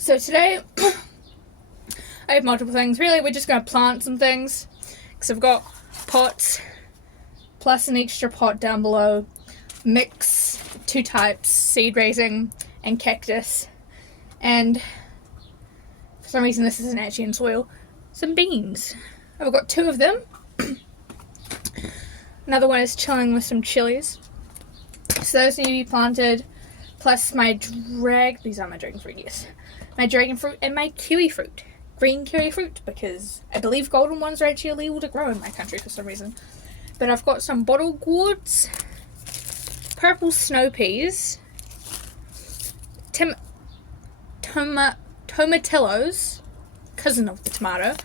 So today, I have multiple things. Really, we're just going to plant some things. Because I've got pots, plus an extra pot down below. Mix, 2 types, seed raising and cactus. And for some reason this isn't actually in soil. Some beans. I've got 2 of them. Another one is chilling with some chilies. So those need to be planted. Plus my these are my dragon fruit, yes. My dragon fruit and my kiwi fruit. Green kiwi fruit, because I believe golden ones are actually illegal to grow in my country for some reason. But I've got some bottle gourds, purple snow peas, tomatillos, cousin of the tomato,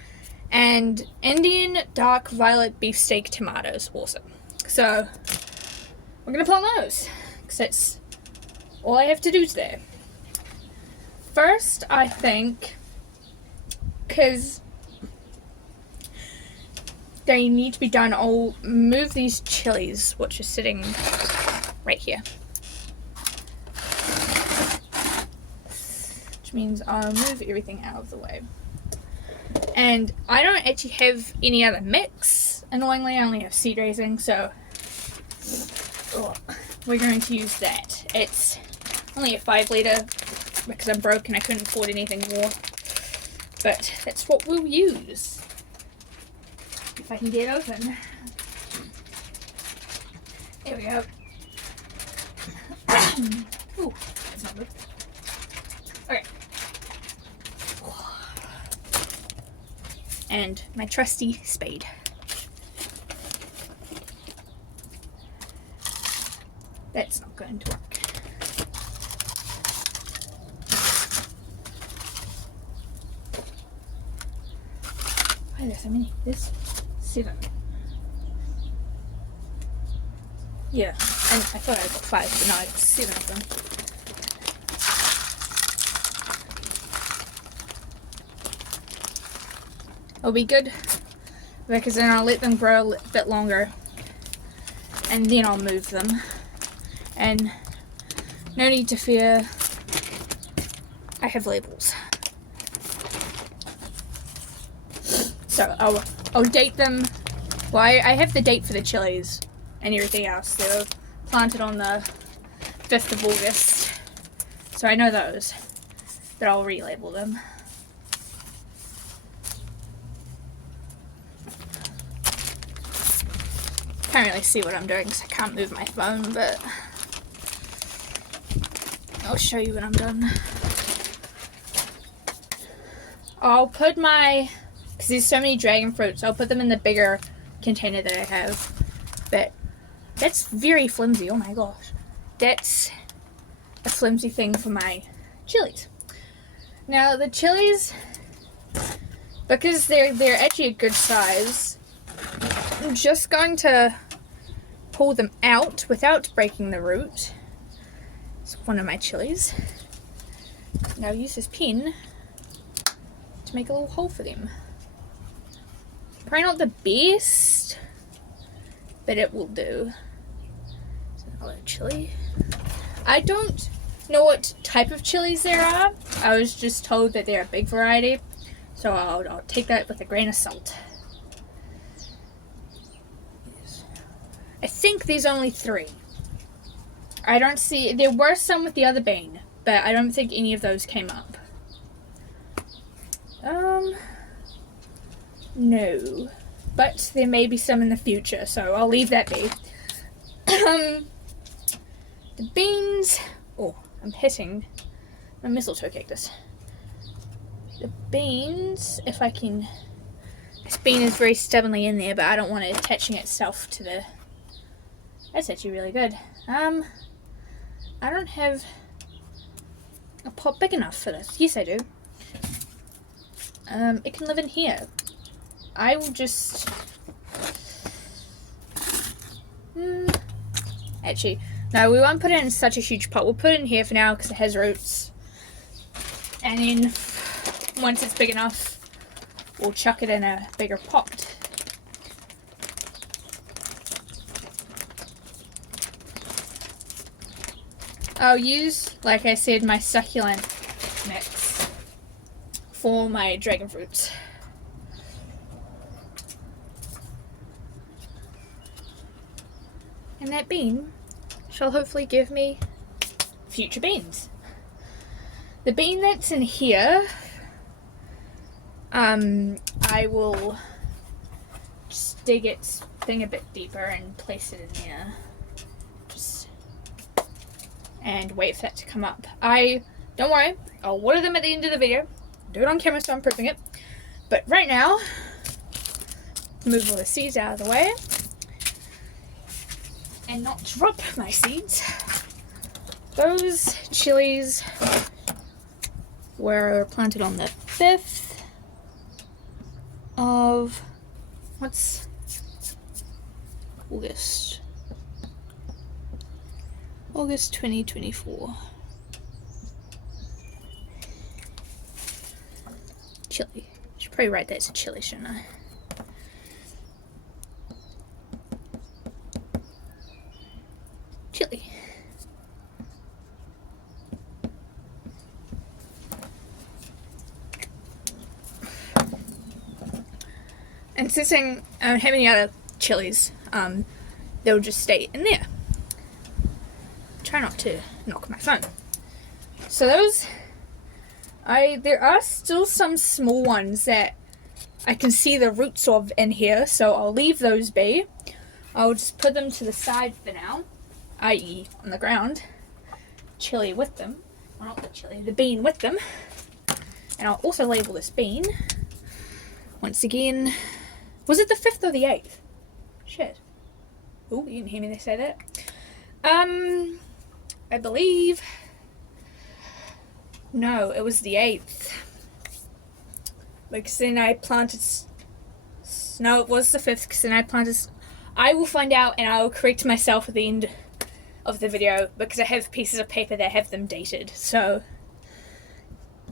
and Indian dark violet beefsteak tomatoes also. So we're going to plant those, because that's all I have to do today. First, I think, because they need to be done, I'll move these chilies, which are sitting right here. Which means I'll move everything out of the way. And I don't actually have any other mix. Annoyingly, I only have seed raising, so we're going to use that. It's only a 5 litre because I'm broke and I couldn't afford anything more. But that's what we'll use. If I can get it open. There we go. Ooh, that's not good. Okay. And my trusty spade. That's not going to work. Why are there so many? There's 7. Yeah, and I thought I got 5, but no, it's 7 of them. It'll be good because then I'll let them grow a bit longer and then I'll move them. And no need to fear, I have labels. So I'll date them. Well, I have the date for the chilies and everything else. They were planted on the 5th of August. So I know those, but I'll relabel them. Can't really see what I'm doing because I can't move my phone, but I'll show you when I'm done. I'll put because there's so many dragon fruits, I'll put them in the bigger container that I have. But that's very flimsy, oh my gosh. That's a flimsy thing for my chilies. Now the chilies, because they're actually a good size, I'm just going to pull them out without breaking the root. It's one of my chilies. Now I'll use this pen to make a little hole for them. Probably not the best, but it will do. So another chili. I don't know what type of chilies there are. I was just told that they're a big variety, so I'll take that with a grain of salt. I think there's only 3. I don't see, there were some with the other bean, but I don't think any of those came up. No, but there may be some in the future, so I'll leave that be. The beans, I'm hitting my mistletoe cactus. The beans, if I can, this bean is very stubbornly in there, but I don't want it attaching itself to the, that's actually really good. I don't have a pot big enough for this. Yes, I do. It can live in here. I will just... Actually, no, we won't put it in such a huge pot. We'll put it in here for now because it has roots. And then, once it's big enough, we'll chuck it in a bigger pot. I'll use, like I said, my succulent mix. for my dragon fruits. And that bean shall hopefully give me future beans. The bean that's in here, I will just dig its thing a bit deeper and place it in there. And wait for that to come up. Don't worry, I'll water them at the end of the video. Do it on camera so I'm proving it. But right now, move all the seeds out of the way. And not drop my seeds. Those chilies were planted on the 5th of, what's August? August 2024. Chili. I should probably write that as a chili, shouldn't I? Chili. And since I don't have any other chilies, they'll just stay in there. Try not to knock my phone. So those, there are still some small ones that I can see the roots of in here, so I'll leave those be. I'll just put them to the side for now, i.e. on the ground. Chili with them. Well, not the chili, the bean with them. And I'll also label this bean. Once again, was it the 5th or the 8th? Shit. Oh, you didn't hear me say that. I believe, no, it was the 8th. Because then I planted, no, it was the 5th, because then I planted, I will find out and I will correct myself at the end of the video, because I have pieces of paper that have them dated, so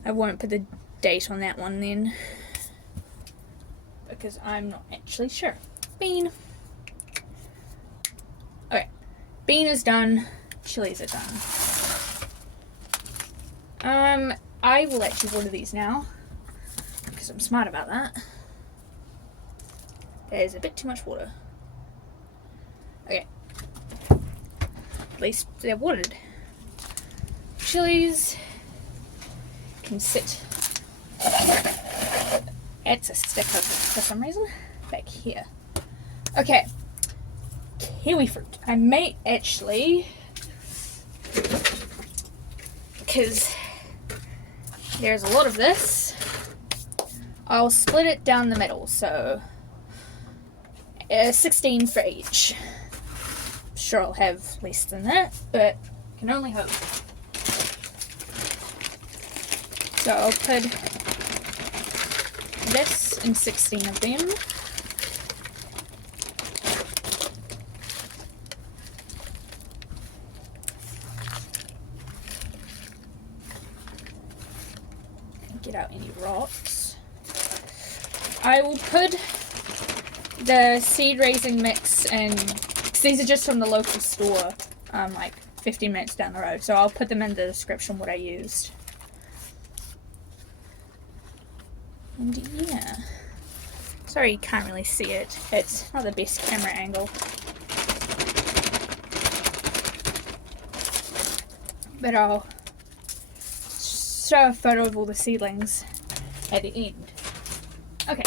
I won't put the date on that one then, because I'm not actually sure. Bean. Okay, bean is done. Chilies are done. I will actually water these now because I'm smart about that. There's a bit too much water. Okay. At least they're watered. Chilies can sit. It's a sticker for some reason. Back here. Okay. Kiwi fruit. I may actually, because there's a lot of this, I'll split it down the middle, so 16 for each. I'm sure I'll have less than that, but I can only hope. So I'll put this in 16 of them. Get out any rocks. I will put the seed raising mix in, because these are just from the local store, like 15 minutes down the road, so I'll put them in the description what I used. And yeah, sorry you can't really see it, it's not the best camera angle, but I'll show a photo of all the seedlings at the end. Okay,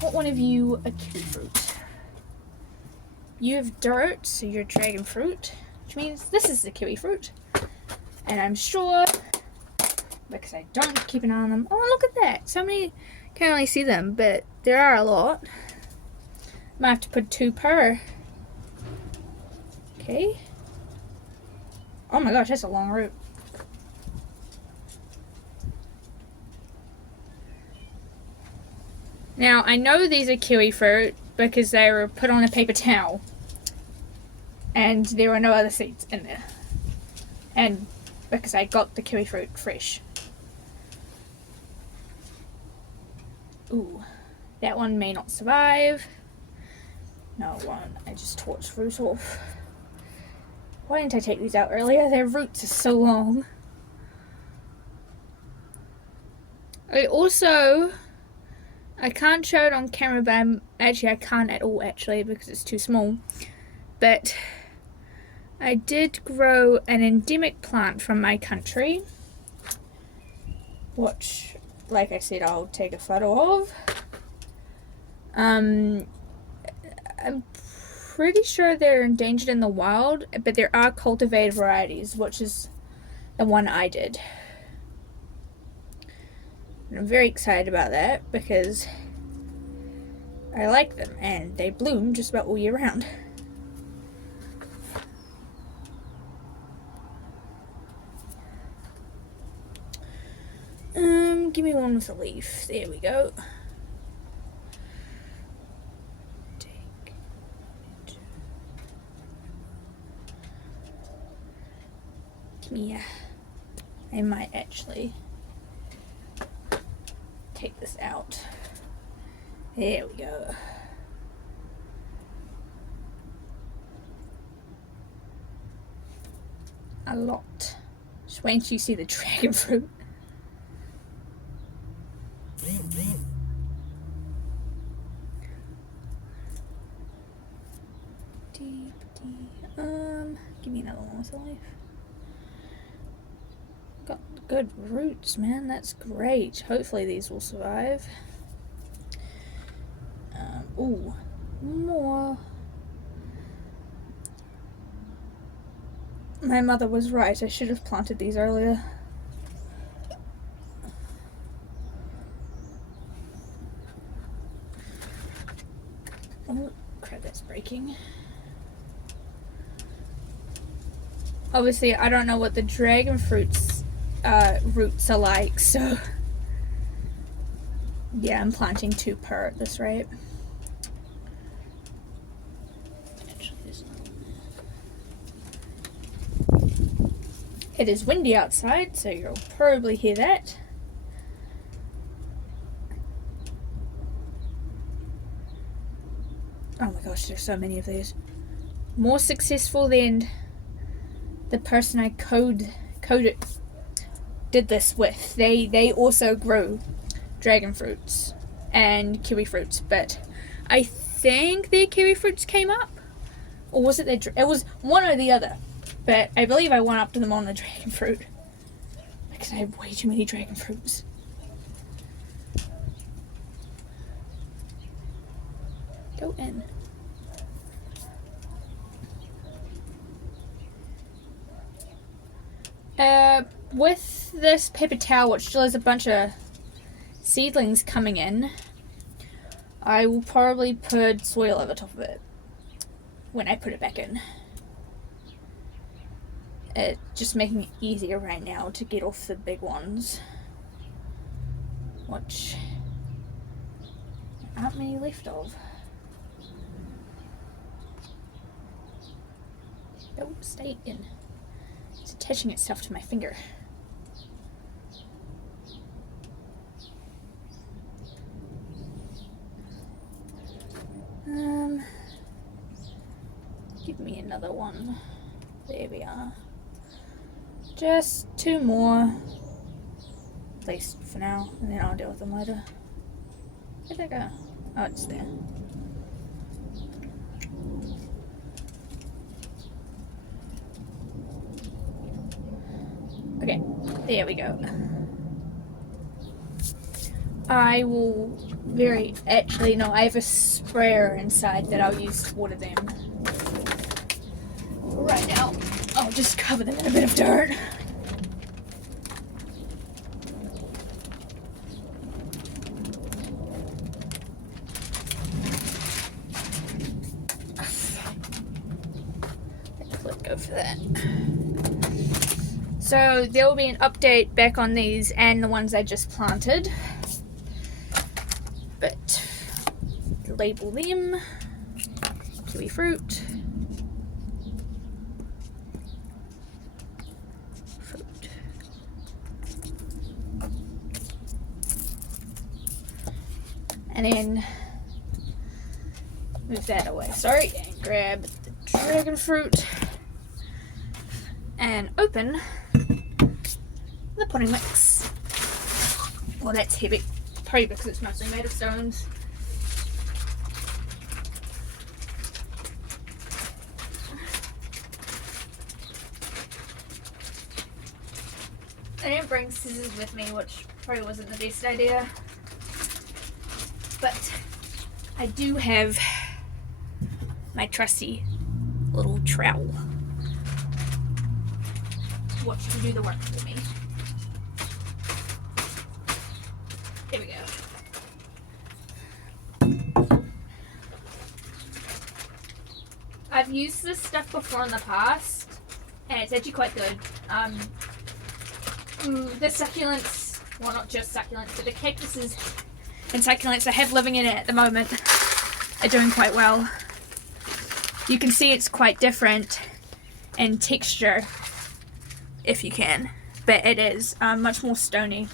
what one of you a kiwi fruit? You have dirt, so you're dragon fruit, which means this is the kiwi fruit. And I'm sure, because I don't keep an eye on them. Oh, look at that! So many, can't really see them, but there are a lot. Might have to put 2 per. Okay. Oh my gosh, that's a long root. Now, I know these are kiwi fruit because they were put on a paper towel and there were no other seeds in there. And because I got the kiwi fruit fresh. Ooh, that one may not survive. No, it won't. I just tore its root off. Why didn't I take these out earlier? Their roots are so long. I can't show it on camera, but I can't at all actually because it's too small. But I did grow an endemic plant from my country, which, like I said, I'll take a photo of. I'm pretty sure they're endangered in the wild, but there are cultivated varieties, which is the one I did. And I'm very excited about that because I like them and they bloom just about all year round. Give me one with a leaf. There we go. Yeah, I might actually take this out. There we go. A lot. Just wait until you see the dragon fruit. Give me another one with a leaf. Got good roots, man. That's great. Hopefully these will survive. Ooh, more. My mother was right. I should have planted these earlier. Oh, crap, that's breaking. Obviously, I don't know what the dragon fruit's roots are like, so yeah, I'm planting 2 per at this rate. It is windy outside, so you'll probably hear that. Oh my gosh, there's so many of these. More successful than the person I did this with. They also grow dragon fruits and kiwi fruits, but I think their kiwi fruits came up, or was it it was one or the other, but I believe I went up to them on the dragon fruit because I have way too many dragon fruits. Go in. With this paper towel, which still has a bunch of seedlings coming in, I will probably put soil over top of it when I put it back in. It's just making it easier right now to get off the big ones, which aren't many left of. Don't stay in. It's attaching itself to my finger. Give me another one. There we are. Just 2 more. At least for now, and then I'll deal with them later. Where'd that go? Oh, it's there. Okay, there we go. I will actually no, I have a sprayer inside that I'll use to water them. Right now, I'll just cover them in a bit of dirt. Let go for that. So there will be an update back on these and the ones I just planted. But label them. Kiwi fruit. And then move that away. Sorry, and grab the dragon fruit and open the potting mix. Well, that's heavy. Probably because it's mostly made of stones. I didn't bring scissors with me, which probably wasn't the best idea. But I do have my trusty little trowel, which can do the work for me. Here we go. I've used this stuff before in the past, and it's actually quite good. The succulents, well, not just succulents, but the cactuses and succulents I have living in it at the moment are doing quite well. You can see it's quite different in texture, if you can, but it is much more stony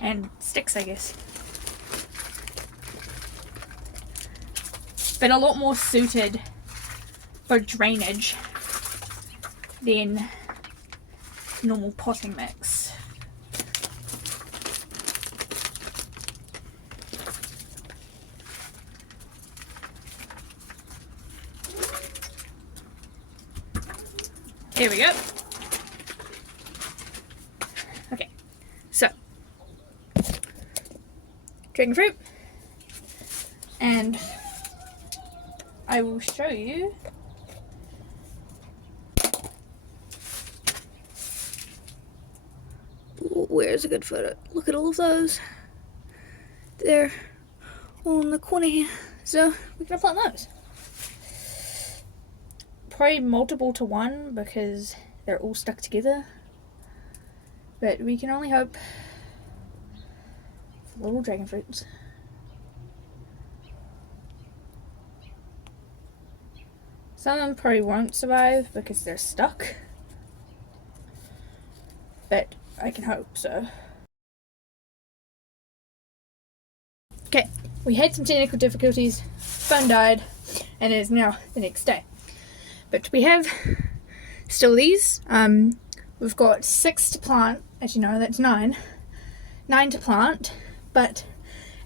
and sticks, I guess, but a lot more suited for drainage than normal potting mix. Here we go. Okay, so dragon fruit, and I will show you where's a good photo. Look at all of those. They're all in the corner here. So we're gonna plant those. Probably multiple to one because they're all stuck together. But we can only hope for little dragon fruits. Some of them probably won't survive because they're stuck. But I can hope so. Okay, we had some technical difficulties, phone died, and it is now the next day. But we have still these. We've got 6 to plant. As you know, that's 9. 9 to plant, but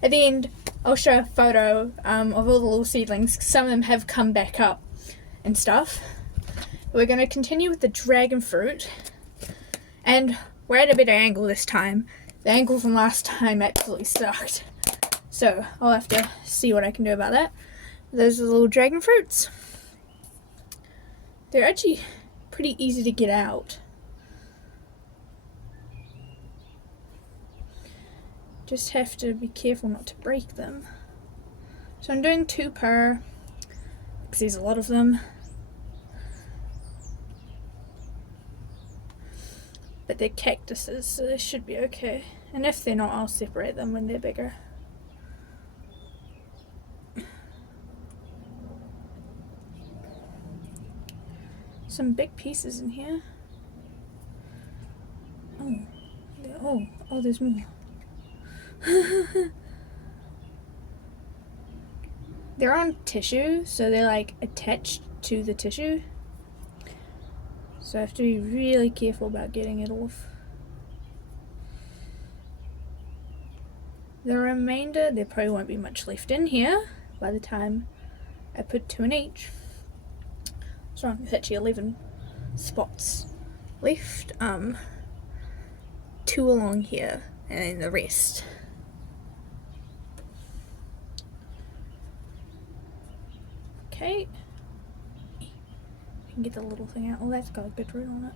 at the end I'll show a photo of all the little seedlings. Some of them have come back up and stuff. We're going to continue with the dragon fruit, and we're at a better angle this time. The angle from last time absolutely sucked, so I'll have to see what I can do about that. Those are the little dragon fruits. They're actually pretty easy to get out. Just have to be careful not to break them. So I'm doing 2 per, because there's a lot of them. But they're cactuses, so they should be okay. And if they're not, I'll separate them when they're bigger. Some big pieces in here. Oh, there's more. They're on tissue, so they're like attached to the tissue. So I have to be really careful about getting it off. The remainder, there probably won't be much left in here by the time I put 2 in each. So there's actually 11 spots left. 2 along here, and then the rest. Okay. I can get the little thing out. Oh, that's got a good root on it.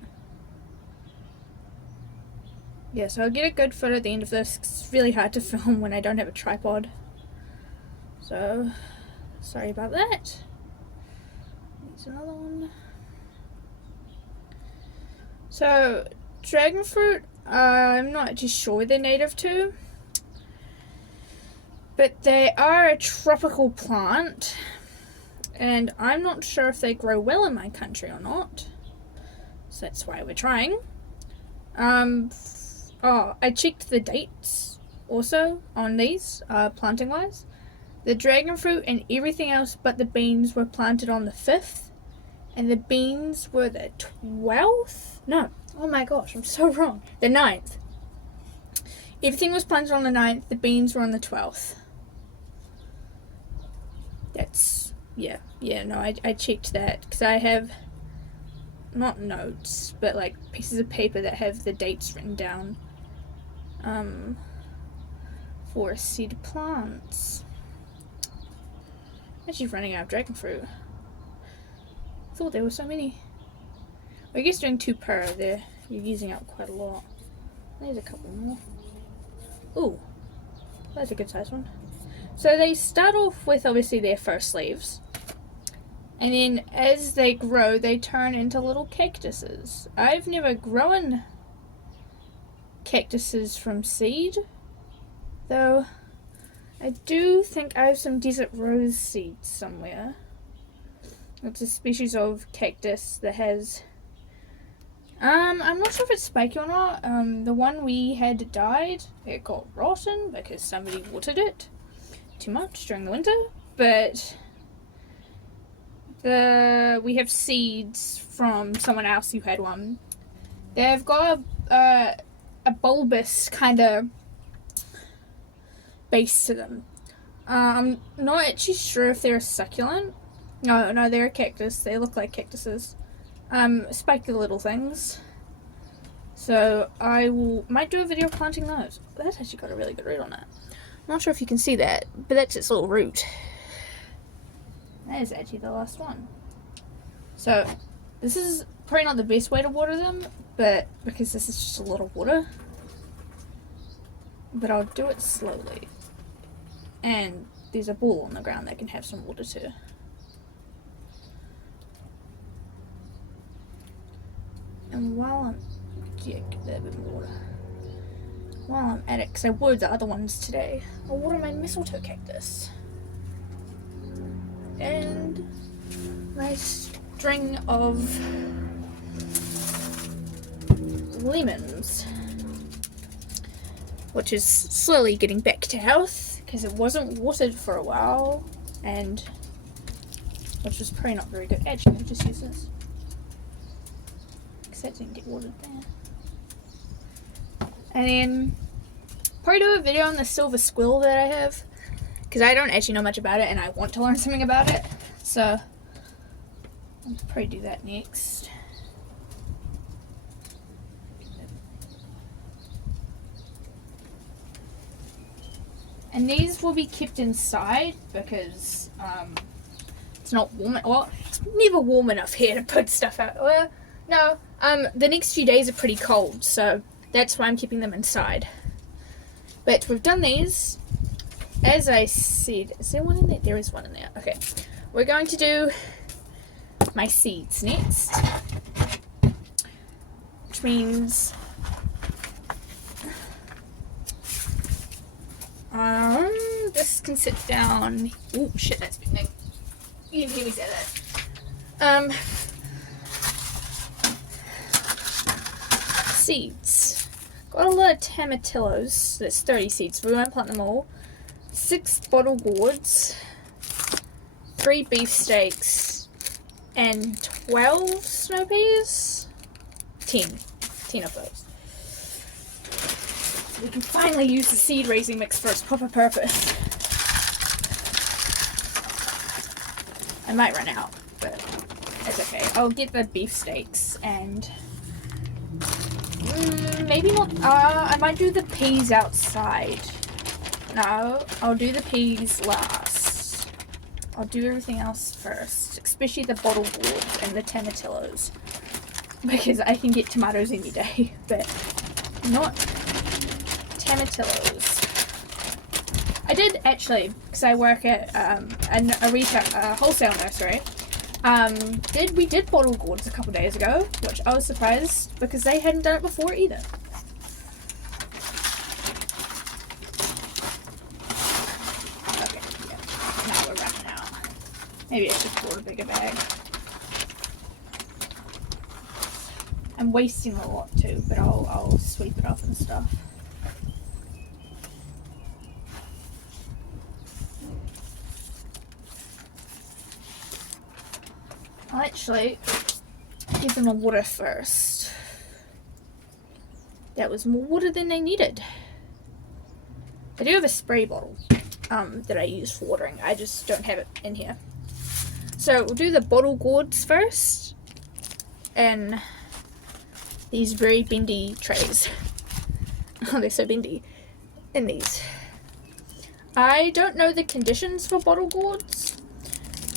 Yeah, so I'll get a good photo at the end of this. It's really hard to film when I don't have a tripod. So, sorry about that. There's another one. So, dragon fruit, I'm not actually sure where they're native to. But they are a tropical plant. And I'm not sure if they grow well in my country or not. So that's why we're trying. I checked the dates also on these, planting wise. The dragon fruit and everything else but the beans were planted on the 5th. And the beans were the 12th? No. Oh my gosh, I'm so wrong. The 9th. Everything was planted on the 9th. The beans were on the 12th. That's, yeah, no, I checked that because I have, not notes, but like pieces of paper that have the dates written down for seed plants. Actually running out of dragon fruit. I thought there were so many. Well, I guess doing 2 per there, you're using up quite a lot. There's a couple more. Ooh, that's a good size one. So they start off with obviously their first leaves, and then as they grow they turn into little cactuses. I've never grown cactuses from seed, though I do think I have some desert rose seeds somewhere. It's a species of cactus that has I'm not sure if it's spiky or not. The one we had died. It got rotten because somebody watered it too much during the winter. But we have seeds from someone else who had one. They've got a bulbous kind of base to them. I'm not actually sure if they're a succulent. No, they're a cactus. They look like cactuses. Spiky little things. So I might do a video planting those. That's actually got a really good root on it. I'm not sure if you can see that, but that's its little root. That is actually the last one. So this is probably not the best way to water them, but because this is just a lot of water. But I'll do it slowly. And there's a ball on the ground that can have some water too. And while I'm get a bit more water. While I'm at it, because I watered the other ones today, I'll water my mistletoe cactus. And my string of lemons, which is slowly getting back to health because it wasn't watered for a while, and which was probably not very good. Actually, I'll just use this. That didn't get watered there. And then probably do a video on the silver squill that I have, because I don't actually know much about it and I want to learn something about it, so I'll probably do that next. And these will be kept inside because it's not warm. Well, it's never warm enough here to put stuff out. Well, no. The next few days are pretty cold, so that's why I'm keeping them inside. But we've done these. As I said, is there one in there? There is one in there. Okay. We're going to do my seeds next. Which means this can sit down. Oh shit, that's big thing. You can hear me say that. Seeds. Got a lot of tomatillos. There's 30 seeds. We won't plant them all. 6 bottle gourds, 3 beefsteaks, and 12 snow peas. 10 of those. We can finally use the seed raising mix for its proper purpose. I might run out, but it's okay. I'll get the beefsteaks and maybe not. I might do the peas outside. No, I'll do the peas last. I'll do everything else first, especially the bottle gourds and the tomatillos, because I can get tomatoes any day, but not tomatillos. I did actually, because I work at a retail, wholesale nursery. We did bottle gourds a couple days ago, which I was surprised because they hadn't done it before either. Okay, yeah. Now we're running out. Maybe I should bought a bigger bag. I'm wasting a lot too, but I'll sweep it off and stuff. I'll actually give them a water first. That was more water than they needed. I do have a spray bottle that I use for watering. I just don't have it in here. So we'll do the bottle gourds first, and these very bendy trays. Oh, they're so bendy in these. I don't know the conditions for bottle gourds,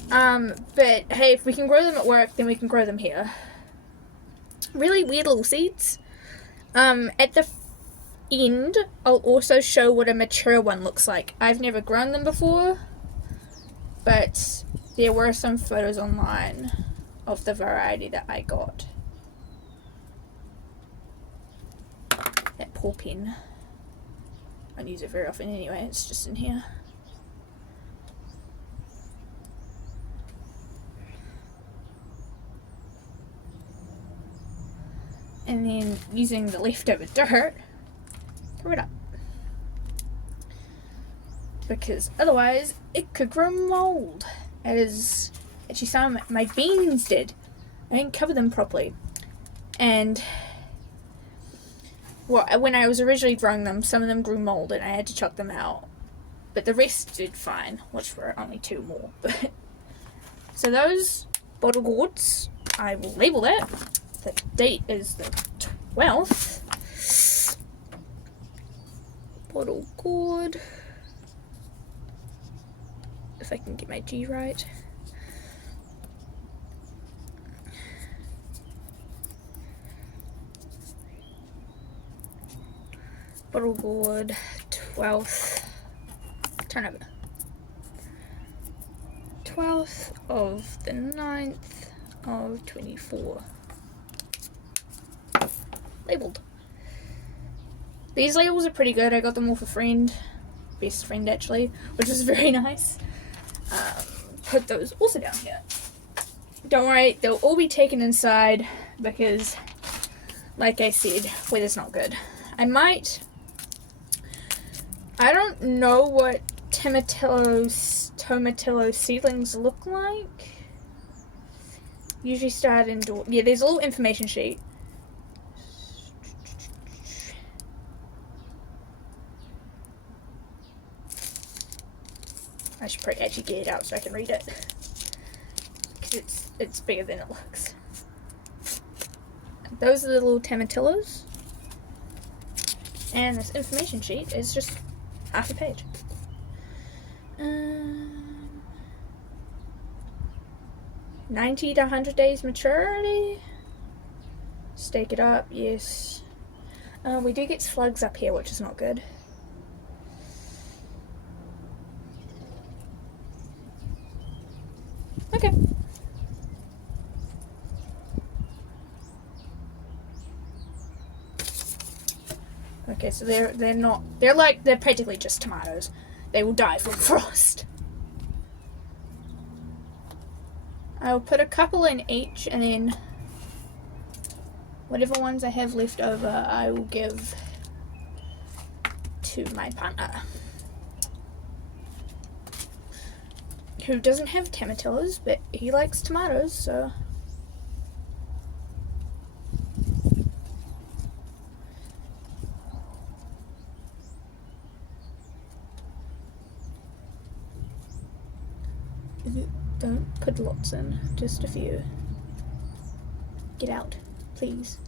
but hey, if we can grow them at work, then we can grow them here. Really weird little seeds. At the end, I'll also show what a mature one looks like. I've never grown them before, but there were some photos online of the variety that I got. That poor pen. I don't use it very often anyway, it's just in here. And then using the leftover dirt, cover it up. Because otherwise it could grow mold, as actually some of my beans did. I didn't cover them properly. And when I was originally growing them, some of them grew mold and I had to chuck them out. But the rest did fine, which were only 2 more. So those bottle gourds, I will label that. The date is the 12th. Bottle gourd. If I can get my G right. Bottle gourd, 12th. Turn over. 12th of the 9th of 24. Labeled. These labels are pretty good. I got them off a friend, best friend actually, which was very nice. Put those also down here. Don't worry, they'll all be taken inside because, like I said, weather's not good. I don't know what tomatillo seedlings look like. Usually start indoor. Yeah, there's a little information sheet. I should probably actually get it out so I can read it, because it's bigger than it looks. Those are the little tomatillos, and this information sheet is just half a page. 90 to 100 days maturity. Stake it up, yes. We do get slugs up here, which is not good. Okay. Okay, so they're practically just tomatoes. They will die from frost. I'll put a couple in each, and then whatever ones I have left over, I will give to my partner, who doesn't have tomatillos, but he likes tomatoes, so. Don't put lots in, just a few. Get out, please.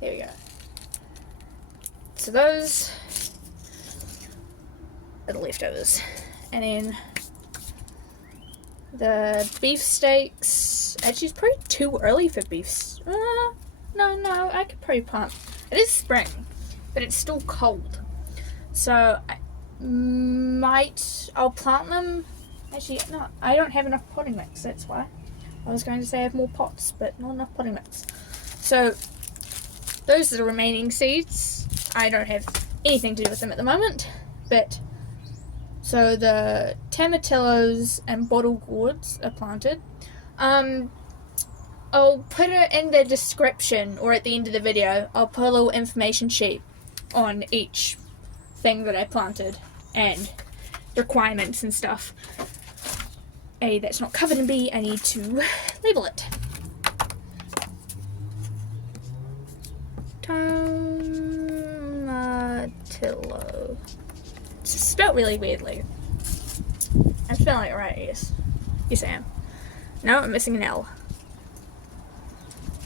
There we go. So those are the leftovers. And then the beefsteaks. Actually, it's probably too early for beefs. No, I could probably plant. It is spring, but it's still cold. So I'll plant them. Actually, no, I don't have enough potting mix, that's why. I was going to say I have more pots, but not enough potting mix. So, those are the remaining seeds. I don't have anything to do with them at the moment, but, so the tomatillos and bottle gourds are planted. I'll put it in the description, or at the end of the video, I'll put a little information sheet on each thing that I planted, and requirements and stuff. A, that's not covered, and B, I need to label it. Tomatillo. It's spelled really weirdly. I'm spelling it right, yes. Yes, I am. No, I'm missing an L.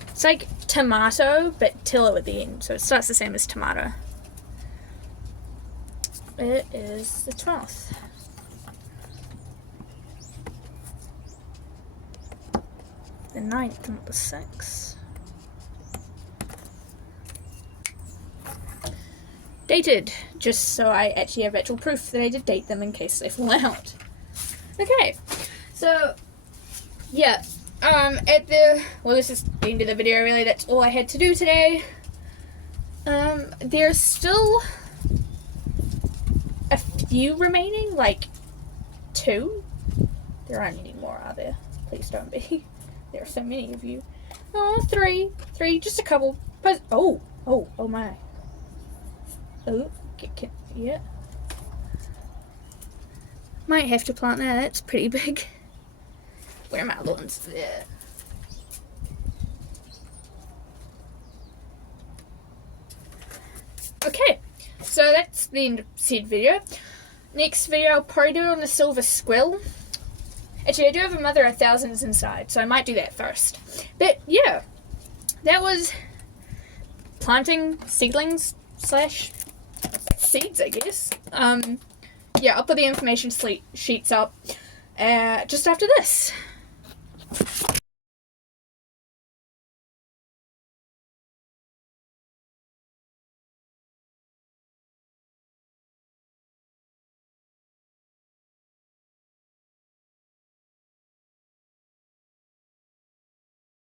It's like tomato, but tillo at the end, so it starts the same as tomato. It is the 12th. The 9th, not the 6th. Dated, just so I actually have actual proof that I did date them in case they fall out. Okay, so, yeah, this is the end of the video, really. That's all I had to do today. There's still a few remaining, like 2. There aren't any more, are there? Please don't be. There are so many of you. Oh, 3, just a couple. Oh my. Oh, yeah. Might have to plant that. That's pretty big. Where are my other ones? There. Okay, so that's the end of seed video. Next video, I'll probably do it on the silver squill. Actually, I do have a mother of thousands inside, so I might do that first. But yeah, that was planting seedlings / seeds, I guess. Yeah, I'll put the information sheets up just after this.